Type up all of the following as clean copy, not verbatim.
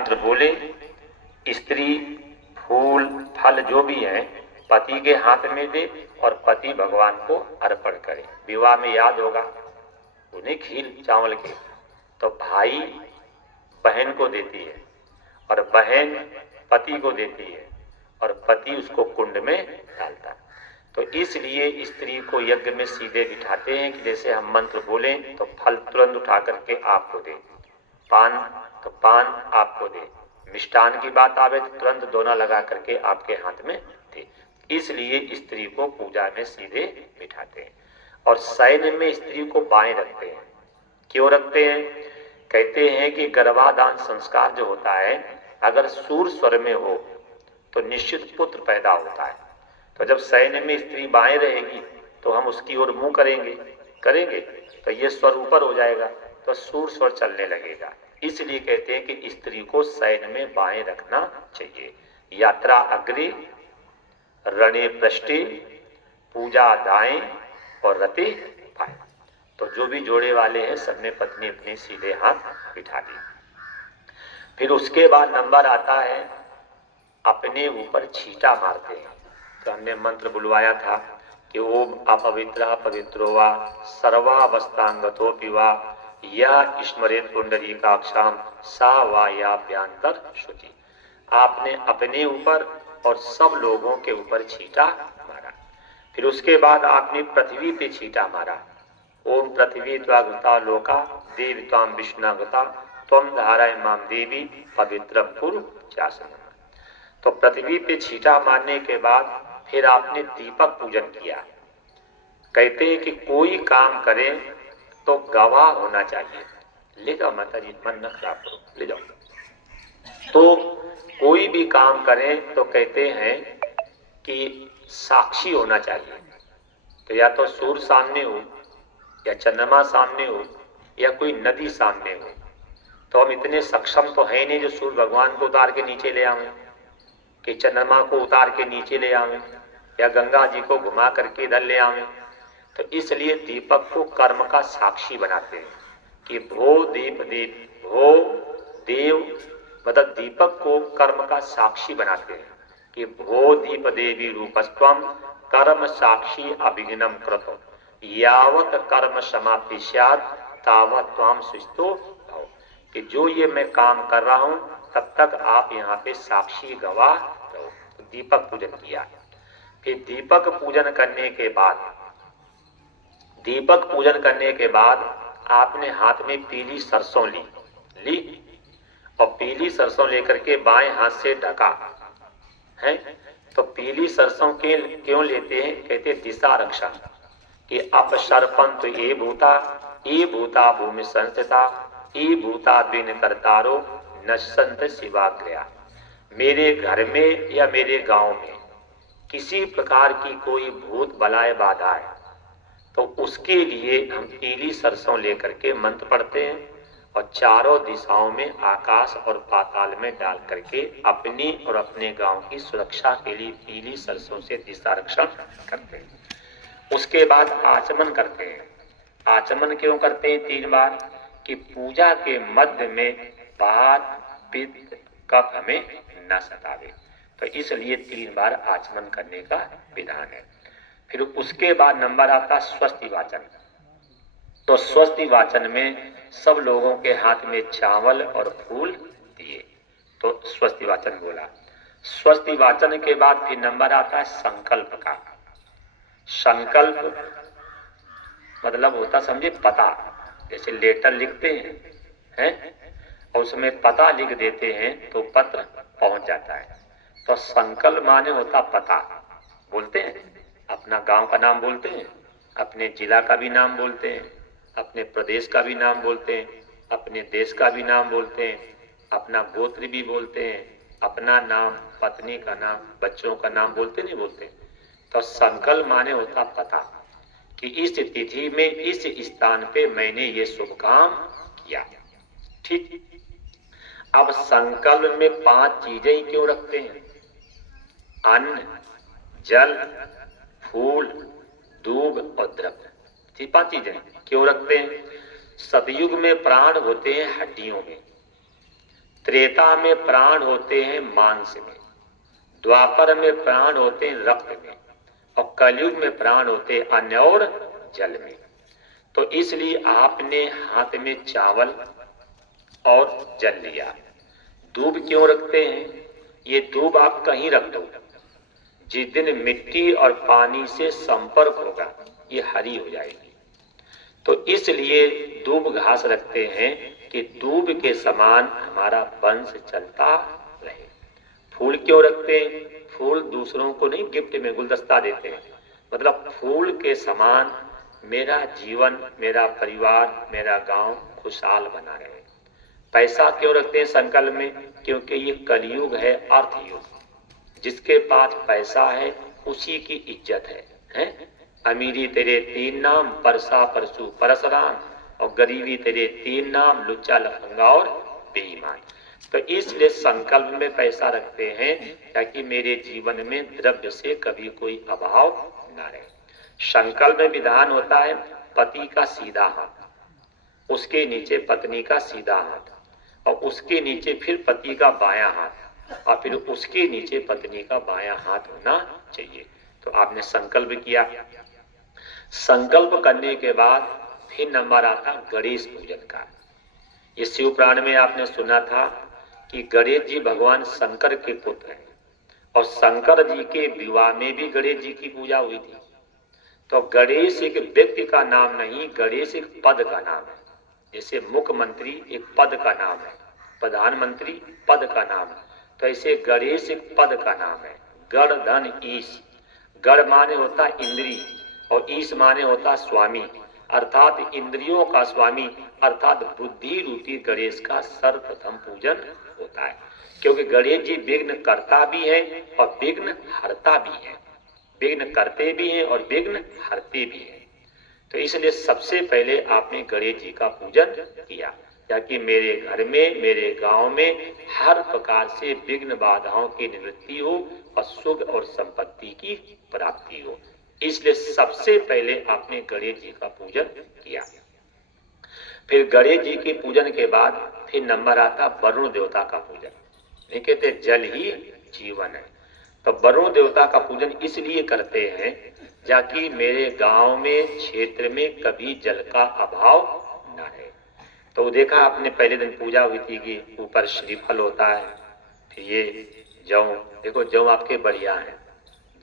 मंत्र बोले, स्त्री फूल फल जो भी है पति के हाथ में दे और पति भगवान को अर्पण करे। विवाह में याद होगा उन्हें खीर चावल के तो भाई बहन को देती है और बहन पति को देती है और पति उसको कुंड में डालता है। तो इसलिए स्त्री को यज्ञ में सीधे बिठाते हैं कि जैसे हम मंत्र बोलें तो फल तुरंत उठा करके आपको दे, पान तो पान आपको दे, मिष्टान की बात आवे तो तुरंत दोना लगा करके आपके हाथ में दे। इसलिए स्त्री को पूजा में सीधे बिठाते हैं। और शयन में स्त्री को बाएं रखते हैं। क्यों रखते हैं? कहते हैं कि गर्भाधान संस्कार जो होता है अगर सूर स्वर में हो तो निश्चित पुत्र पैदा होता है। तो जब शयन में स्त्री बाएं रहेगी तो हम उसकी ओर मुंह करेंगे तो ये स्वर ऊपर हो जाएगा तो सूर स्वर चलने लगेगा। इसलिए कहते हैं कि स्त्री को शयन में बाएं रखना चाहिए। यात्रा अग्रे रणे पृष्ठे पूजा दाएं और रते बाएं। तो जो भी जोड़े वाले हैं सबने पत्नी अपने सीधे हाथ बिठा दी। फिर उसके बाद नंबर आता है अपने ऊपर छींटा मारते हैं। तो हमने मंत्र बुलवाया था कि ओम अपवित्र पवित्रो वा सर्वावस्थांगतोऽपि वा या स्मरेत पुंडरीकाक्षाम सा वा या व्यांतर शुचि। आपने अपने ऊपर और सब लोगों के ऊपर छींटा मारा। फिर उसके बाद आपने पृथ्वी पे छींटा मारा। ओम पृथ्वी त्वागता लोका देवी त्वाम विष्णुगता त्वम धाराय माम देवी पवित्र पूर्व चासन। तो पृथ्वी पे छींटा मारने के बाद फिर आपने दीपक पूजन किया। कहते हैं कि कोई काम करे तो गवाह होना चाहिए। ले जाओ माता जी, मन न खराब करो, ले जाओ। तो कोई भी काम करें तो कहते हैं कि साक्षी होना चाहिए। तो या तो सूर्य सामने हो या चंद्रमा सामने हो या कोई नदी सामने हो। तो हम इतने सक्षम तो है नहीं जो सूर्य भगवान को उतार के नीचे ले आवे, कि चंद्रमा को उतार के नीचे ले आवे या गंगा जी को घुमा करके इधर ले आवे। तो इसलिए दीपक को कर्म का साक्षी बनाते हैं कि भो दीप दीप भो देव, मतलब दीपक को कर्म का साक्षी बनाते हैं कि भो दीप देवी रूपस्त्वम कर्म साक्षी अभिघ्नम कृतो यावत कर्म समाप्ति स्यात् तावत त्वाम सुस्थो भव। कि जो ये मैं काम कर रहा हूं तब तक आप यहाँ पे साक्षी गवाह रहो। तो दीपक पूजन किया। फिर दीपक पूजन करने के बाद आपने हाथ में पीली सरसों ली और पीली सरसों लेकर के बाएं हाथ से ढका है। तो पीली सरसों के क्यों लेते हैं? कहते दिशा रक्षण कि अपसर्पंत ये भूता भूमि संस्थिता ये भूता बिन करतारो नश्यंत शिवाग्रया। मेरे घर में या मेरे गांव में किसी प्रकार की कोई भूत बलाय बाधा है तो उसके लिए हम पीली सरसों लेकर के मंत्र पढ़ते हैं और चारों दिशाओं में आकाश और पाताल में डाल करके अपनी और अपने गांव की सुरक्षा के लिए पीली सरसों से दिशा रक्षण करते हैं। उसके बाद आचमन करते हैं। आचमन क्यों करते हैं? 3 बार कि पूजा के मध्य में वात पित्त कफ हमें न सतावे। तो इसलिए 3 बार आचमन करने का विधान है। फिर उसके बाद नंबर आता स्वस्ति वाचन। तो स्वस्ति वाचन में सब लोगों के हाथ में चावल और फूल दिए तो स्वस्ति वाचन बोला। स्वस्ति वाचन के बाद फिर नंबर आता है संकल्प का। संकल्प मतलब होता समझे पता, जैसे लेटर लिखते हैं और उसमें पता लिख देते हैं तो पत्र पहुंच जाता है। तो संकल्प माने होता पता। बोलते हैं अपना गांव का नाम बोलते हैं, अपने जिला का भी नाम बोलते हैं, अपने प्रदेश का भी नाम बोलते हैं, अपने देश का भी नाम बोलते हैं, अपना गोत्र भी बोलते हैं, अपना नाम, पत्नी का नाम, बच्चों का नाम बोलते नहीं बोलते। तो संकल्प माने होता पता कि इस तिथि में इस स्थान पे मैंने ये शुभ काम किया। ठीक। अब संकल्प में 5 चीजें ही क्यों रखते हैं? अन्न, जल, फूल, दूब और द्रव्य। 5 चीजें क्यों रखते हैं? सतयुग में प्राण होते हैं हड्डियों में, त्रेता में प्राण होते हैं मांस में, द्वापर में प्राण होते हैं रक्त में, और कलयुग में प्राण होते हैं अन्न और जल में। तो इसलिए आपने हाथ में चावल और जल लिया। दूब क्यों रखते हैं? ये दूब आप कहीं रख दो, जिस दिन मिट्टी और पानी से संपर्क होगा ये हरी हो जाएगी। तो इसलिए दूब घास रखते हैं कि दूब के समान हमारा वंश चलता रहे। फूल क्यों रखते हैं? फूल दूसरों को नहीं गिफ्ट में गुलदस्ता देते हैं, मतलब फूल के समान मेरा जीवन, मेरा परिवार, मेरा गांव खुशहाल बना रहे। पैसा क्यों रखते हैं संकल्प में? क्योंकि ये कलयुग है, अर्थ युग। जिसके पास पैसा है उसी की इज्जत है? अमीरी तेरे 3 नाम, परसा परसू परसराम, और गरीबी तेरे 3 नाम, लुच्चा लफंगा और बेईमान। तो इसलिए संकल्प में पैसा रखते हैं ताकि मेरे जीवन में द्रव्य से कभी कोई अभाव न रहे। संकल्प में विधान होता है पति का सीधा हाथ, उसके नीचे पत्नी का सीधा हाथ, और उसके नीचे फिर पति का बायां हाथ, और फिर उसके नीचे पत्नी का बायां हाथ होना चाहिए। तो आपने संकल्प किया। संकल्प करने के बाद फिर नंबर आता गणेश पूजन का। ये शिव पुराण में आपने सुना था कि गणेश जी भगवान शंकर के पुत्र हैं, और शंकर जी के विवाह में भी गणेश जी की पूजा हुई थी। तो गणेश एक व्यक्ति का नाम नहीं, गणेश एक पद का नाम है। जैसे मुख्यमंत्री एक पद का नाम है, प्रधानमंत्री पद का नाम है, तो ऐसे गणेश एक पद का नाम है। गण धन ईश, गण माने होता इंद्री और ईश माने होता स्वामी, अर्थात इंद्रियों का स्वामी, अर्थात बुद्धि रूपी गणेश का सर्वप्रथम पूजन होता है। क्योंकि गणेश जी विघ्न करता भी है और विघ्न हरता भी है, विघ्न करते भी हैं और विघ्न हरते भी हैं। तो इसलिए सबसे पहले आपने गणेश जी का पूजन किया ताकि मेरे घर में, मेरे गांव में हर प्रकार से विघ्न बाधाओं की निवृत्ति हो और सुख और संपत्ति की प्राप्ति हो। इसलिए सबसे पहले आपने गणेश जी का पूजन किया। फिर गणेश जी के पूजन के बाद फिर नंबर आता वरुण देवता का पूजन। नहीं कहते जल ही जीवन है, तो वरुण देवता का पूजन इसलिए करते हैं ताकि मेरे गांव में, क्षेत्र में कभी जल का अभाव न रहे। तो देखा आपने पहले दिन पूजा हुई थी कि ऊपर श्रीफल होता है, फिर ये जौ, देखो जौ आपके बढ़िया है।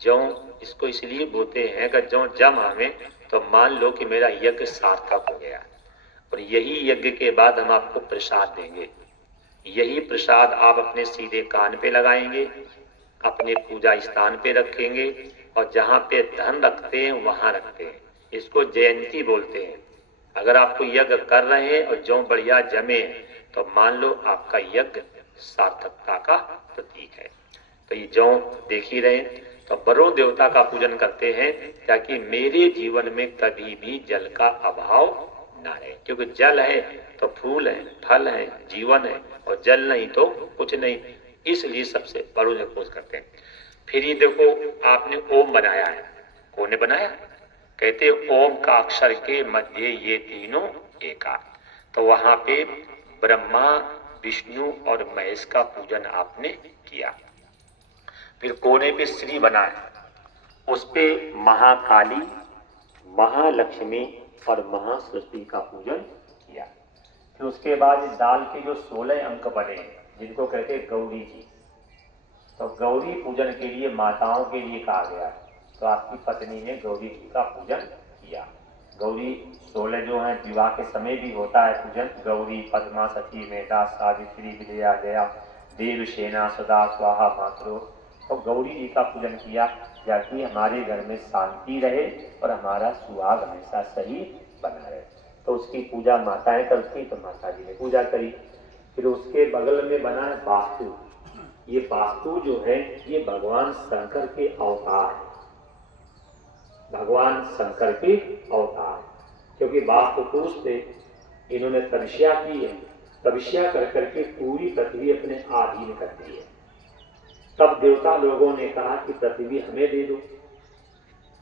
जौ इसको इसलिए बोते हैं कि जौ जम आवे तो मान लो कि मेरा यज्ञ सार्थक हो गया, और यही यज्ञ के बाद हम आपको प्रसाद देंगे। यही प्रसाद आप अपने सीधे कान पे लगाएंगे, अपने पूजा स्थान पे रखेंगे, और जहाँ पे धन रखते हैं वहां रखते हैं। इसको जयंती बोलते हैं। अगर आपको यज्ञ कर रहे हैं और जो बढ़िया जमे तो मान लो आपका यज्ञ सार्थकता का प्रतीक है। तो ये जो देख ही रहे, तो वरुण देवता का पूजन करते हैं ताकि मेरे जीवन में कभी भी जल का अभाव ना रहे। क्योंकि जल है तो फूल है, फल है, जीवन है, और जल नहीं तो कुछ नहीं। इसलिए सबसे वरुण पूज करते हैं। फिर ये देखो आपने ओम बनाया है। कौन ने बनाया? कहते ओम का अक्षर के मध्य ये तीनों एका। तो वहां पे ब्रह्मा, विष्णु और महेश का पूजन आपने किया। फिर कोने पे श्री बना है, उस पे महाकाली, महालक्ष्मी और महासरस्वती का पूजन किया। फिर उसके बाद दाल के जो 16 अंक बने जिनको कहते हैं गौरी जी, तो गौरी पूजन के लिए माताओं के लिए कहा गया। तो आपकी पत्नी ने गौरी जी का पूजन किया। गौरी 16 जो है विवाह के समय भी होता है पूजन। गौरी, पद्मा, सती, मेधा, सावित्री, विजया, जया, देवसेना, सदा स्वाहा मातरो। तो गौरी जी का पूजन किया ताकि हमारे घर में शांति रहे और हमारा सुहाग हमेशा सही बना रहे। तो उसकी पूजा माताएं करती, तो माता जी ने पूजा करी। फिर उसके बगल में बना है वास्तु। ये वास्तु जो है ये भगवान शंकर के अवतार है, भगवान शंकर के अवतार। क्योंकि वास्तु पुरुष थे, इन्होंने तपस्या की है, तपस्या कर करके पूरी पृथ्वी अपने आधीन कर दी है। तब देवता लोगों ने कहा कि पृथ्वी हमें दे दो।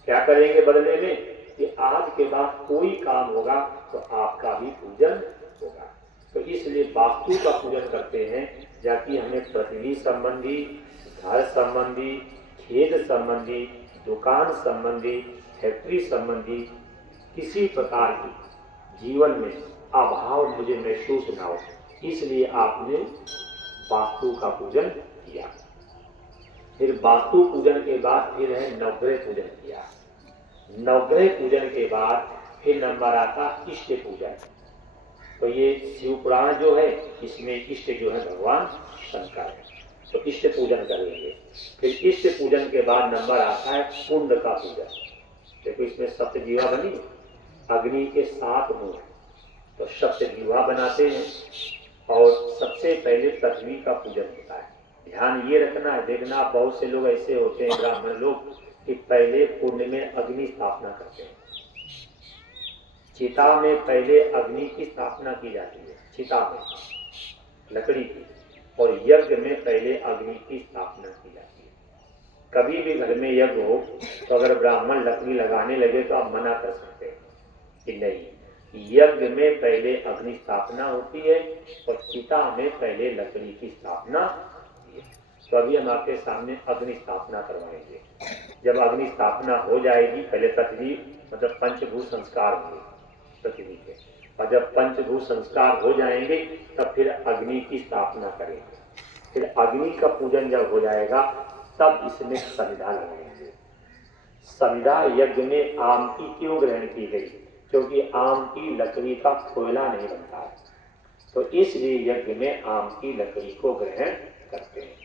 क्या करेंगे बदले में? कि आज के बाद कोई काम होगा तो आपका भी पूजन होगा। तो इसलिए वास्तु का पूजन करते हैं, जाकि हमें पृथ्वी संबंधी, घर संबंधी, खेत संबंधी, दुकान संबंधी, फैक्ट्री संबंधी किसी प्रकार की जीवन में अभाव मुझे महसूस ना हो, इसलिए आपने वास्तु का पूजन किया। फिर वास्तु पूजन के बाद फिर है नवग्रह पूजन किया। नवग्रह पूजन के बाद फिर नंबर आता इष्ट पूजन। तो ये शिव पुराण जो है, इसमें इष्ट जो है भगवान शंकर है, तो इष्ट पूजन करेंगे। फिर इष्ट पूजन के बाद नंबर आता है कुंड का पूजन। देखो इसमें सप्तजीवा बनी, अग्नि के 7 मुंह, तो सप्तजीवा बनाते हैं। और सबसे पहले पृथ्वी का पूजन होता है। ध्यान ये रखना है, देखना बहुत से लोग ऐसे होते हैं ब्राह्मण लोग कि पहले कुंड में अग्नि स्थापना करते हैं। चिता में पहले अग्नि की स्थापना की जाती है, चिता में लकड़ी की, और यज्ञ में पहले अग्नि की स्थापना की जाती है। कभी भी घर में यज्ञ हो तो अगर ब्राह्मण लकड़ी लगाने लगे तो आप मना कर सकते हैं कि नहीं, यज्ञ में पहले अग्नि स्थापना होती है और चिता में पहले लकड़ी की स्थापना होती है। तो अभी हम आपके सामने अग्नि स्थापना करवाएंगे। जब अग्नि स्थापना हो जाएगी, पहले पृथ्वी मतलब पंचभूत संस्कार होंगे पृथ्वी के, और जब पंचभूत संस्कार हो जाएंगे तब फिर अग्नि की स्थापना करेंगे। फिर अग्नि का पूजन जब हो जाएगा तब इसमें समिधा लगाएंगे। समिधा यज्ञ में आम की क्यों ग्रहण की गई? क्योंकि आम की लकड़ी का कोयला नहीं बनता है, तो इसलिए यज्ञ में आम की लकड़ी को ग्रहण करते हैं।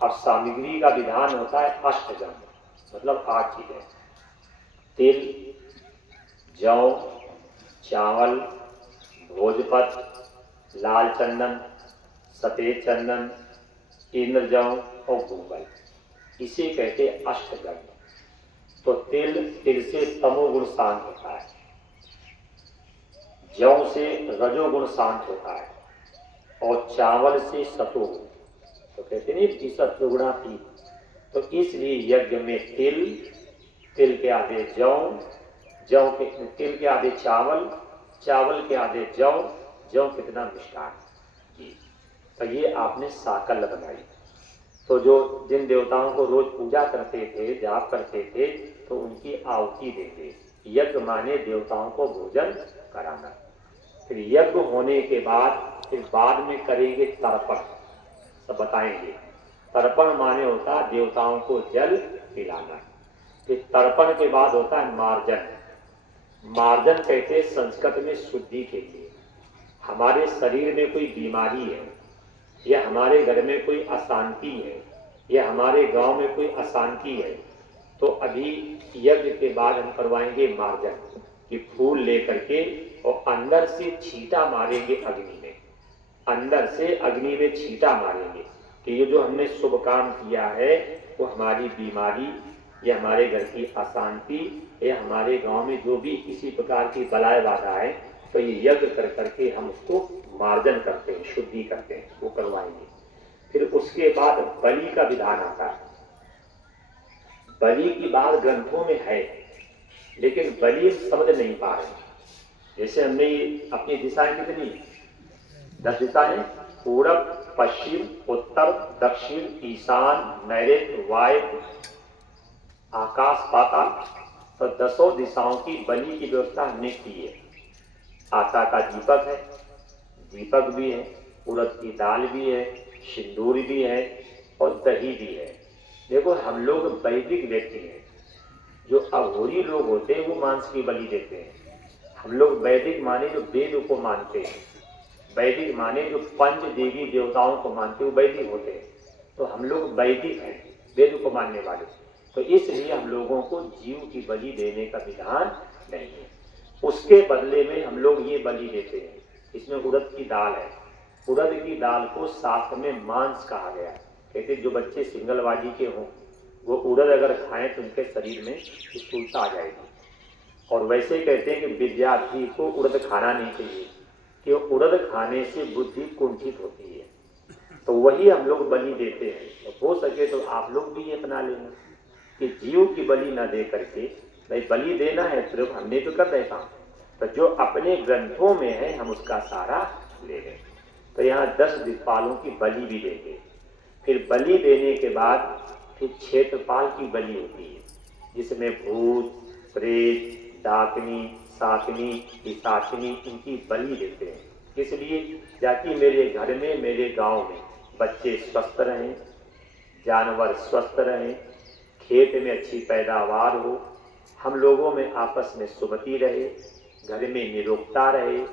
अब सामग्री का विधान होता है अष्टगंध, मतलब 8 चीजें: तिल, जौ, चावल, भोजपत्र, लाल चंदन, सफेद चंदन, इंद्रजौ और गूंगल, इसे कहते हैं अष्टगंध। तो तिल से तमोगुण शांत होता है, जौ से रजोगुण शांत होता है, और चावल से सतोगुण, तो कहते नहीं सत्वगुणा थी। तो इसलिए यज्ञ में तिल के आधे जौ, तिल के आधे चावल, चावल के आधे जौ कितना मिष्टान जी। तो ये आपने साकल बनाई। तो जो जिन देवताओं को रोज पूजा करते थे, जाप करते थे, तो उनकी आहुति देते। यज्ञ माने देवताओं को भोजन कराना। फिर यज्ञ होने के बाद फिर बाद में करेंगे तर्पण, सब बताएंगे। तर्पण माने होता है देवताओं को जल पिलाना। फिर तर्पण के बाद होता है मार्जन। मार्जन कहते हैं संस्कृत में शुद्धि के लिए। हमारे शरीर में कोई बीमारी है, या हमारे घर में कोई अशांति है, या हमारे गांव में कोई अशांति है, तो अभी यज्ञ के बाद हम करवाएंगे मार्जन, कि फूल लेकर के और अंदर से छींटा मारेंगे अग्नि में, अंदर से अग्नि में छींटा मारेंगे कि ये जो हमने शुभ काम किया है वो हमारी बीमारी या हमारे घर की अशांति या हमारे गांव में जो भी किसी प्रकार की बलाय बाधा है, तो ये यज्ञ कर करके हम उसको मार्जन करते हैं, शुद्धि करते हैं, वो करवाएंगे। फिर उसके बाद बलि का विधान आता है। बलि की बात ग्रंथों में है, लेकिन बलि समझ नहीं पा रहे। जैसे हमने अपनी दिशाएं कितनी 10 दिशाएं, पूरब, पश्चिम, उत्तर, दक्षिण, ईशान, नैऋत्य, वायव्य, आकाश, पाताल, तो 10 दिशाओं की बलि की व्यवस्था हमने की है। आटा का दीपक है, दीपक भी है, उड़द की दाल भी है, सिंदूर भी है और दही भी है। देखो हम लोग वैदिक व्यक्ति हैं, जो अघोरी लोग होते हैं वो मांस की बलि देते हैं। हम लोग वैदिक माने जो वेद को मानते हैं, वैदिक माने जो पंच देवी देवताओं को मानते हैं, वो वैदिक होते हैं। तो हम लोग वैदिक हैं, वेद को मानने वाले। तो इसलिए हम लोगों को जीव की बलि देने का विधान नहीं है। उसके बदले में हम लोग ये बलि देते हैं। इसमें उड़द की दाल है, उड़द की दाल को शास्त्र में मांस कहा गया। कहते जो बच्चे सिंगलवादी के हों वो उड़द अगर खाएं तो उनके शरीर में स्थूलता आ जाएगी। और वैसे कहते हैं कि विद्यार्थी को उड़द खाना नहीं चाहिए, कि उड़द खाने से बुद्धि कुंठित होती है। तो वही हम लोग बलि देते हैं। तो हो सके तो आप लोग भी ये अपना लेना कि जीव की बलि न दे करके, भाई बलि देना है सिर्फ हमने तो कर रहे काम, तो जो अपने ग्रंथों में है हम उसका सारा ले गए। तो यहाँ 10 दिक्पालों की बलि भी देंगे। फिर बलि देने के बाद फिर क्षेत्रपाल की बलि होती है, जिसमें भूत, प्रेत, डाकिनी, शाकिनी, पिशाचिनी इनकी बलि देते हैं। इसलिए ताकि मेरे घर में, मेरे गांव में बच्चे स्वस्थ रहें, जानवर स्वस्थ रहें, खेत में अच्छी पैदावार हो, हम लोगों में आपस में सुमति रहे, घर में निरोगता रहे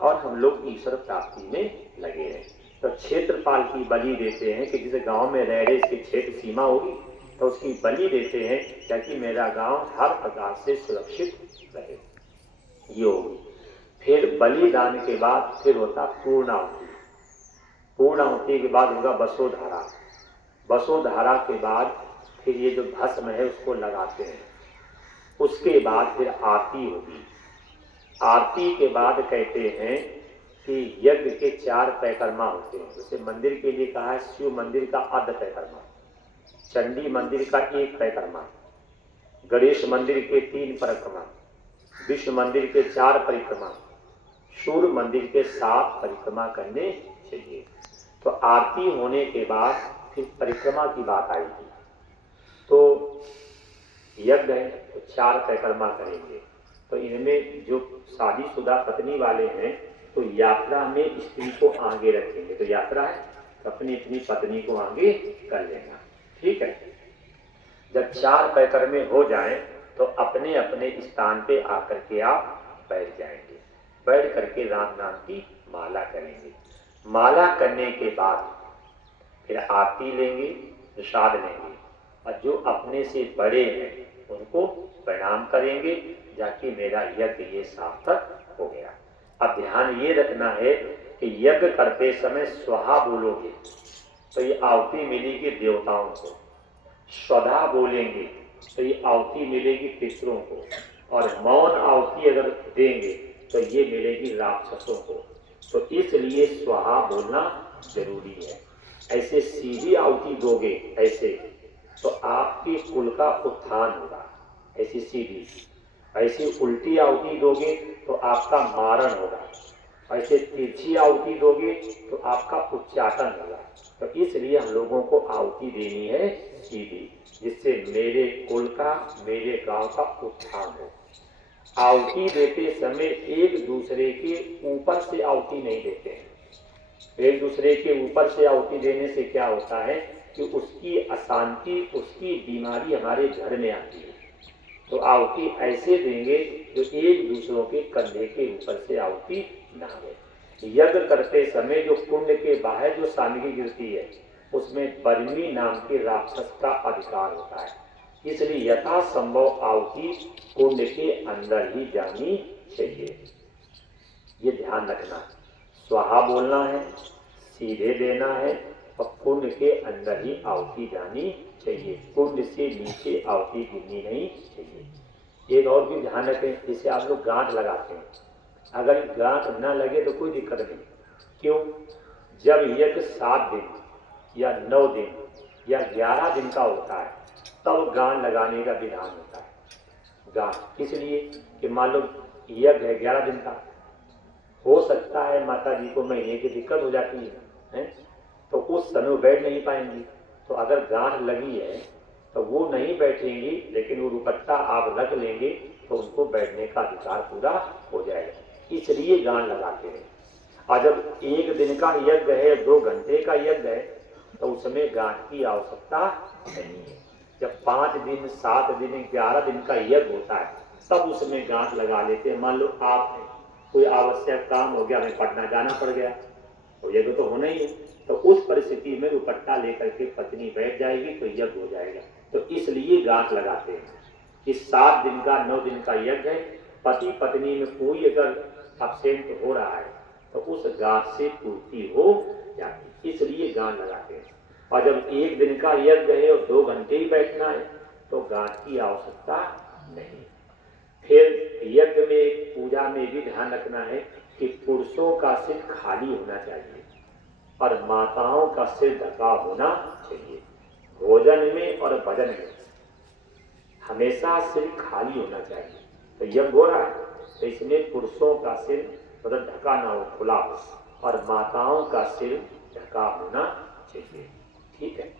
और हम लोग ईश्वर प्राप्ति में लगे रहें। तो क्षेत्रपाल की बलि देते हैं कि जिस गांव में रह रहे इसकी क्षेत्र सीमा होगी तो उसकी बलि देते हैं ताकि मेरा गांव हर प्रकार से सुरक्षित रहे। ये होगी। फिर बलिदान के बाद फिर होता पूर्णाहुति। पूर्णाहुति के बाद होगा बसोधारा। बसोधारा के बाद फिर ये जो भस्म है उसको लगाते हैं। उसके बाद फिर आरती होगी। आरती के बाद कहते हैं कि यज्ञ के 4 परिक्रमा होते हैं। जैसे मंदिर के लिए कहा है शिव मंदिर का अर्ध परिक्रमा, चंडी मंदिर का 1 परिक्रमा, गणेश मंदिर के 3 परिक्रमा, विष्णु मंदिर के 4 परिक्रमा, सूर्य मंदिर के 7 परिक्रमा करने चाहिए। तो आरती होने के बाद फिर परिक्रमा की बात आएगी। तो यज्ञ है तो 4 परिक्रमा करेंगे। तो इनमें जो शादीशुदा पत्नी वाले हैं तो यात्रा में स्त्री को आगे रखेंगे। तो यात्रा है तो अपनी अपनी पत्नी को आगे कर लेना, ठीक है। जब 4 परिक्रमे हो जाएं तो अपने अपने स्थान पे आकर के आप बैठ जाएंगे। बैठ करके राम नाम की माला करेंगे। माला करने के बाद फिर आरती लेंगे, प्रसाद लेंगे और जो अपने से बड़े हैं उनको प्रणाम करेंगे, जाके मेरा यज्ञ ये सार्थक हो गया। अब ध्यान ये रखना है कि यज्ञ करते समय स्वाहा बोलोगे तो ये आहुति मिलेगी देवताओं को, स्वधा बोलेंगे तो ये आहुति मिलेगी पितरों को, और मौन आहुति अगर देंगे तो ये मिलेगी राक्षसों को। तो इसलिए स्वाहा बोलना जरूरी है। ऐसे सीधी आहुति दोगे ऐसे तो आपके कुल का उत्थान होगा, ऐसी सीधी। ऐसी उल्टी आहुति दोगे तो आपका मारण होगा, ऐसे तिरछी आहुति दोगे तो आपका उच्चाटन होगा। तो इसलिए हम लोगों को आहुति देनी है सीधी, जिससे मेरे कुल का, मेरे गांव का उत्थान हो। आहुति देते समय एक दूसरे के ऊपर से आहुति नहीं देते हैं। एक दूसरे के ऊपर से आहुति देने से क्या होता है कि उसकी अशांति, उसकी बीमारी हमारे घर में आती है। तो आहुति ऐसे देंगे जो एक दूसरों के कंधे के ऊपर से आहुति ना हो। यज्ञ करते समय जो कुंड के बाहर जो सामग्री गिरती है उसमें बर्मी नाम के राक्षस का अधिकार होता है। इसलिए यथासंभव आहुति कुंड के अंदर ही जानी चाहिए। ये ध्यान रखना। स्वाहा बोलना है, सीधे देना है और कुंड के अंदर ही आहुति जानी चाहिए। कुंड से नीचे आहुति गिरनी नहीं चाहिए। एक और भी ध्यान रखें, जैसे आप लोग गांठ लगाते हैं, अगर गांठ न लगे तो कोई दिक्कत नहीं। क्यों? जब यज्ञ 7 दिन या 9 दिन या 11 दिन का होता है तब गांठ लगाने का विधान होता है। गांठ इसलिए कि मान लो यज्ञ है 11 दिन का, हो सकता है माता जी को महीने की दिक्कत हो जाती है, तो उस समय बैठ नहीं पाएंगी। तो अगर गांठ लगी है तो वो नहीं बैठेंगी, लेकिन वो दुपट्टा आप रख लेंगे तो उनको बैठने का अधिकार पूरा हो जाएगा। इसलिए गांठ लगाते हैं। और जब 1 दिन का यज्ञ है, 2 घंटे का यज्ञ है, तो उसमें गांठ की आवश्यकता नहीं है। जब 5 दिन, 7 दिन, 11 दिन का यज्ञ होता है तब उसमें गांठ लगा लेते हैं। मान लो आप कोई आवश्यक काम हो गया, हमें पटना जाना पड़ गया, तो यज्ञ तो होना ही है, तो उस परिस्थिति में दुपट्टा लेकर के पत्नी बैठ जाएगी तो यज्ञ हो जाएगा। तो इसलिए गांठ लगाते हैं। इस 7 दिन का, 9 दिन का यज्ञ है, पति पत्नी में कोई अगर अब्सेंट हो रहा है तो उस गांठ से पूर्ति हो जाती, इसलिए गांठ लगाते हैं। और जब 1 दिन का यज्ञ है और 2 घंटे ही बैठना है तो गांठ की आवश्यकता नहीं। फिर यज्ञ में, पूजा में भी ध्यान रखना है कि पुरुषों का सिर खाली होना चाहिए और माताओं का सिर ढका होना चाहिए। भोजन में और भजन में हमेशा सिर खाली होना चाहिए। तो यज्ञ हो रहा है तो इसमें पुरुषों का सिर मतलब ढका ना हो, खुला हो, और माताओं का सिर ढका होना चाहिए। ठीक है।